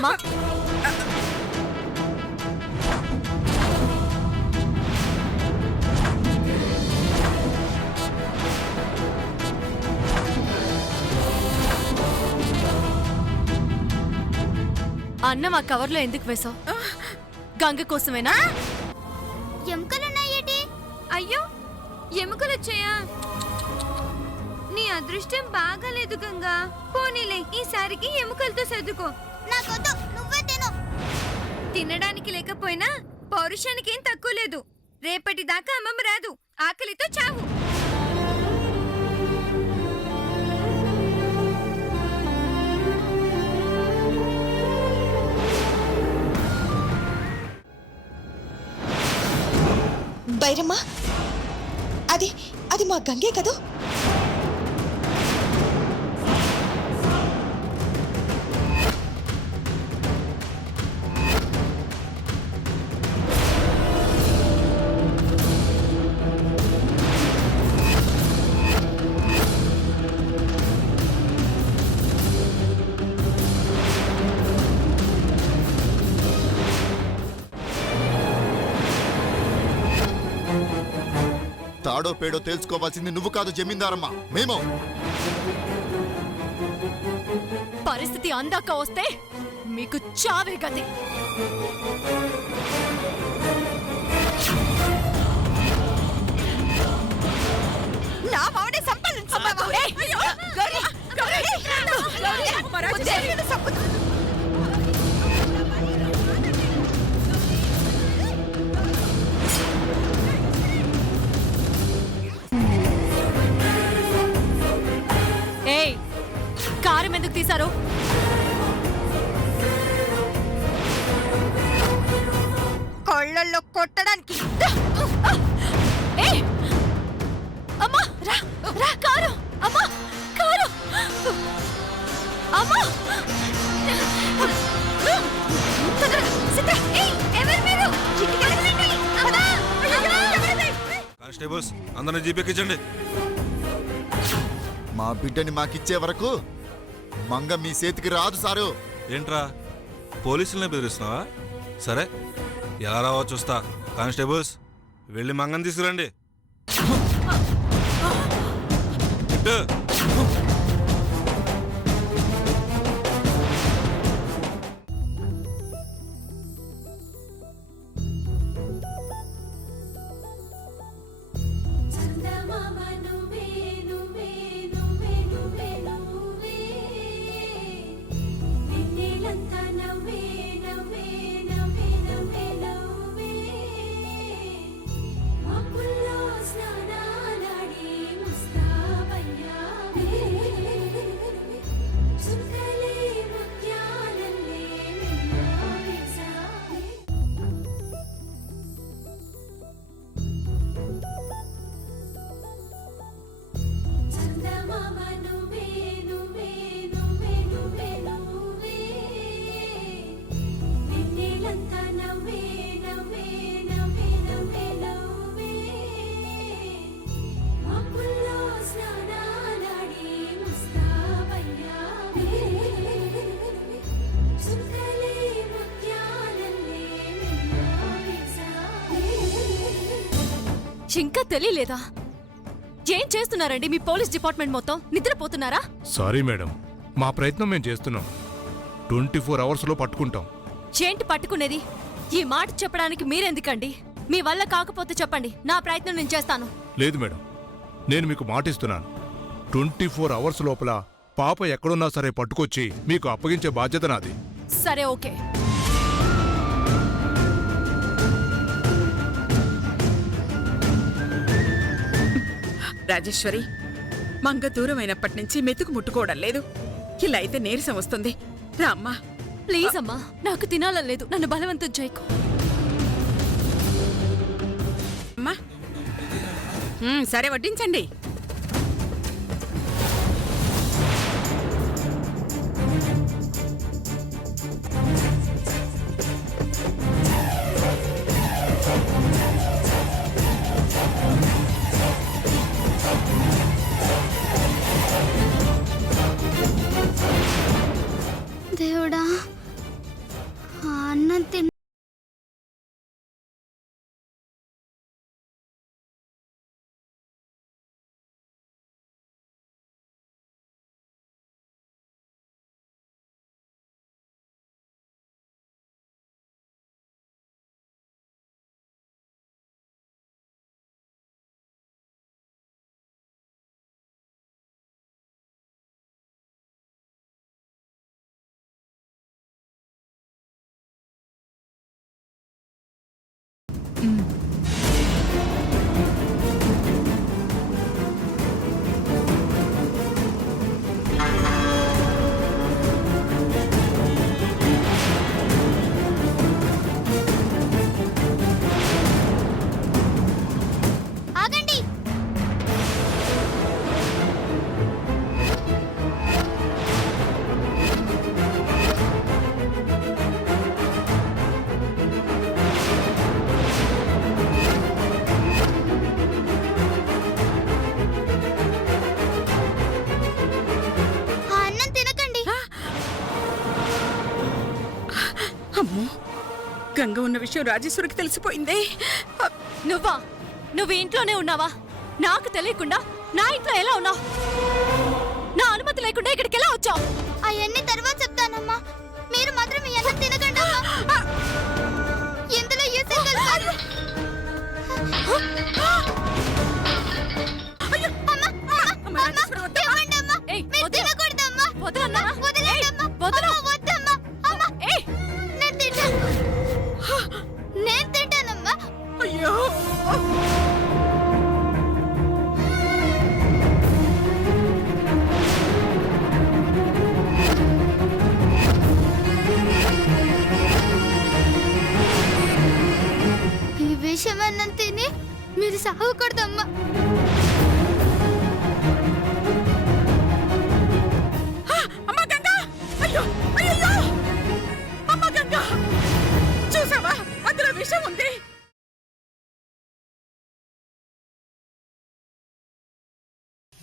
అమ్మా. అన్నం ఆ కవర్లో ఎందుకు వేసావు? గంగ కోసమేనా? ఎముకలున్నాయేటి? అయ్యో, ఎముకలు వచ్చాయా? నీ అదృష్టం బాగాలేదు గంగా. పోనీలే, ఈసారికి ఎముకలతో సర్దుకో. నాకొద్దు, నువ్వే తిను. తినడానికి లేకపోయినా పౌరుషానికి ఏం తక్కువ లేదు. రేపటి దాకా అమ్మమ్మ రాదు, ఆకలితో చావు. బైరమ్మా, అది మా గంగే కదూ? తాడో పేడో తెలుసుకోవాల్సింది నువ్వు కాదు జమీందారమ్మా, మేము. పరిస్థితి అందాక వస్తే మీకు చావే గతి. నా మావడే సంపాదించుకున్నావా? ఏయ్, కారం ఎందుకు తీశారు? కళ్ళల్లో కొట్టడానికి. ఏయ్, అమ్మా, రా రా, కారం. అమ్మా, కారం. అమ్మా, కానిస్టేబుల్స్, అందరినీ జీపీకిచ్చండి. మా బిడ్డని మాకిచ్చే వరకు మంగ మీ చేతికి రాదు సారు. ఏంట్రా, పోలీసులనే బెదిరిస్తున్నావా? సరే, ఎలా రావో చూస్తా. కానిస్టేబుల్స్, వెళ్ళి మంగని తీసుకురండి. ఇటు. ఇంకా తెలియలేదా? ఏం చేస్తున్నారండి మీ పోలీస్ డిపార్ట్మెంట్ మొత్తం? నిద్రపోతున్నారా? సారీ మేడం, మా ప్రయత్నం మేము చేస్తున్నాం. 24 అవర్స్లో పట్టుకుంటాం. ఏంటి పట్టుకునేది? ఈ మాట చెప్పడానికి మీరెందుకండి? మీ వల్ల కాకపోతే చెప్పండి, నా ప్రయత్నం నేను చేస్తాను. లేదు మేడం, నేను మీకు మాటిస్తున్నాను. 24 అవర్స్ లోపల పాప ఎక్కడున్నా సరే పట్టుకొచ్చి మీకు అప్పగించే బాధ్యత నాది. సరే, ఓకే. రాజేశ్వరి, మంగ దూరమైనప్పటి నుంచి మెతుకు ముట్టుకోవడం లేదు. ఇలా అయితే నీరసం వస్తుంది. రా అమ్మా. ప్లీజ్ అమ్మా, నాకు తినాలని లేదు, నన్ను బలవంతం చేయకు. అమ్మా, సరే వడ్డించండి. దేవుడా, ఆగండి. ఆ అన్నం తినకండి. అమ్మో, గంగ ఉన్న విషయం రాజేశ్వరికి తెలిసిపోయిందే. నువ్వా? నువ్వు ఇంట్లోనే ఉన్నావా? నాకు తెలియకుండా నా ఇంట్లో ఎలా ఉన్నావు? నా అనుమతి లేకుండా ఇక్కడికి ఎలా వచ్చావు? అవన్నీ తర్వాత చెప్తానమ్మా. మీరు మాత్రం ఈ అన్నం తినకండి అమ్మా. ఎందులో ఈసలు కలపాలి? అమ్మా, ఇవ్వండి అమ్మా. ఏయ్, మీరు వదిలు. తినకూడదమ్మా. వదలన్నానా? వదిలేండి అమ్మా. వదలు. అమ్మా, వద్దమ్మా. అమ్మా, ఏయ్, నేను తింటాను. నేను తింటానమ్మా. అయ్యో, ఈ విషయం అన్నం తిని మీరు సాగకూడదమ్మా. అమ్మా గంగా! అయ్యో, అయ్యో! అమ్మా గంగా! చూసావా, అందులో విషం ఉంది.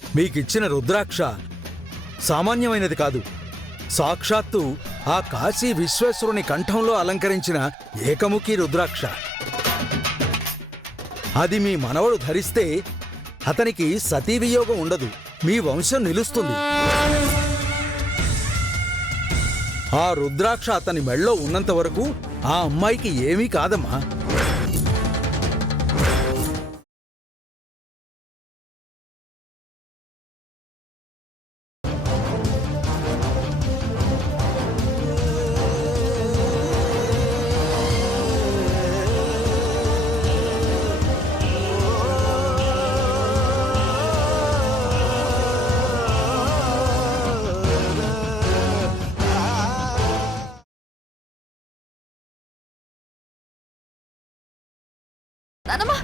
మీకిచ్చిన రుద్రాక్ష సామాన్యమైనది కాదు. సాక్షాత్తు ఆ కాశీ విశ్వేశ్వరుని కంఠంలో అలంకరించిన ఏకముఖి రుద్రాక్ష. అది మీ మనవడు ధరిస్తే అతనికి సతీవియోగం ఉండదు, మీ వంశం నిలుస్తుంది. ఆ రుద్రాక్ష అతని మెళ్ళో ఉన్నంత వరకు ఆ అమ్మాయికి ఏమీ కాదమ్మా. నానమ్మ,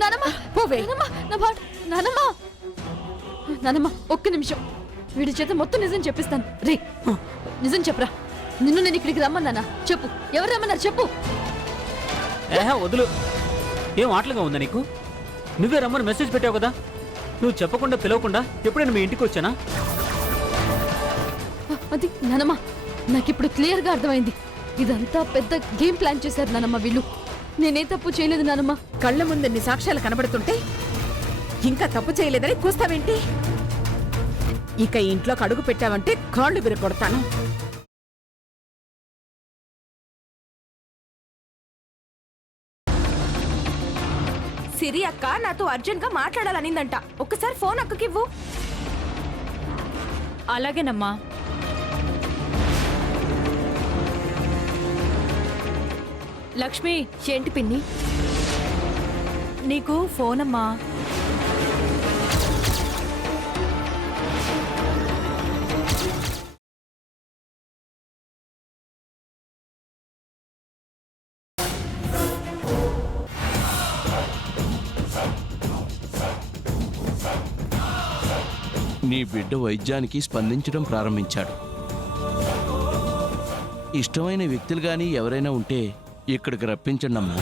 నానమ్మ, పోవే. నానమ్మ, నా మాట, నానమ్మ, నానమ్మ, ఒక్క నిమిషం. వీడి చేత మొత్తం నిజం చెప్పిస్తాను. రే, నిజం చెప్పరా. నిన్ను నేను ఇక్కడికి రమ్మన్నానా? చెప్పు, ఎవరు రమ్మన్నారు చెప్పు. ఏహా వదులు. ఏం ఆటలుగా ఉందా నీకు? నువ్వే రమ్మని మెసేజ్ పెట్టావు కదా. నువ్వు చెప్పకుండా పిలవకుండా ఎప్పుడైనా మీ ఇంటికి వచ్చానా? అది నానమ్మ, నాకిప్పుడు క్లియర్గా అర్థమైంది. ఇదంతా పెద్ద గేమ్ ప్లాన్ చేశారు నానమ్మ వీళ్ళు. నేనే తప్పు చేయలేదు నానమ్మ. కళ్ళ ముందన్ని సాక్ష్యాలు కనబడుతుంటే ఇంకా తప్పు చేయలేదని కూస్తావేంటి? ఇక ఇంట్లోకి అడుగు పెట్టావంటే కాళ్ళు విరగొడతాను. సిరి అక్క నాతో అర్జెంట్ గా మాట్లాడాలనిందంట. ఒక్కసారి ఫోన్ అక్కకివ్వు. అలాగేనమ్మా. లక్ష్మి, ఏంటి పిన్ని? నీకు ఫోన్ అమ్మా. నీ బిడ్డ వైద్యానికి స్పందించడం ప్రారంభించాడు. ఇష్టమైన వ్యక్తులు గాని ఎవరైనా ఉంటే ఇక్కడికి రప్పించండి అమ్మా.